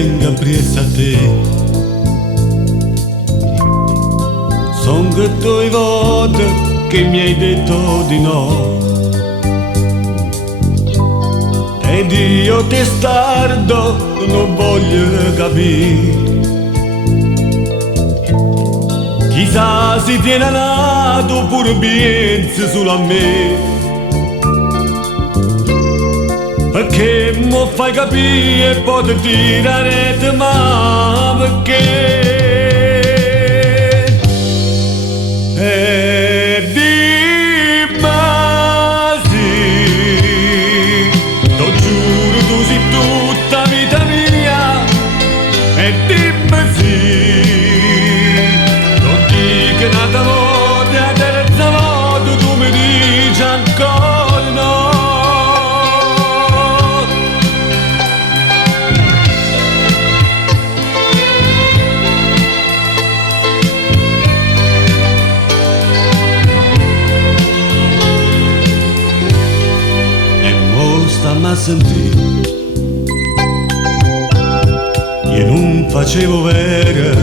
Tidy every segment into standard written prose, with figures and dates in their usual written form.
venga appresso a te. Son che due volte che mi hai detto di no, ed io testardo non voglio capire. Chissà si tiene nato pure piensa solo a me, perché mi fai capire e poi ti tirare di ma perché. E dimmi sì, lo giuro tu sei tutta vita mia. E dimmi sì, non dico un'altra volta, la terza volta tu mi dici ancora no. Stammi a sentire, io non facevo vera,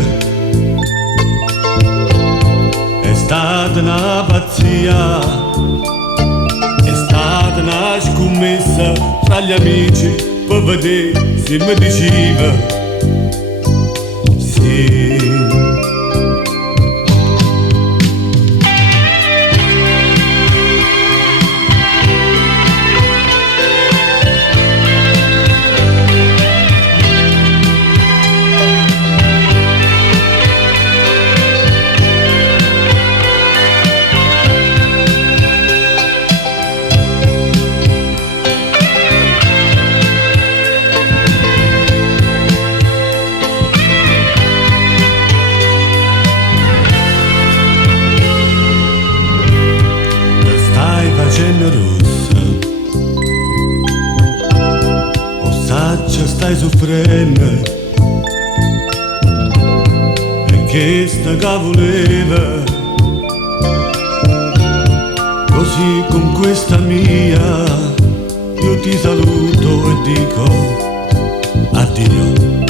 è stata una pazzia, è stata una scommessa tra gli amici per vedere se mi diceva sì. Generosa, o saggia stai soffrendo, perché sta che voleva, così con questa mia io ti saluto e dico addio.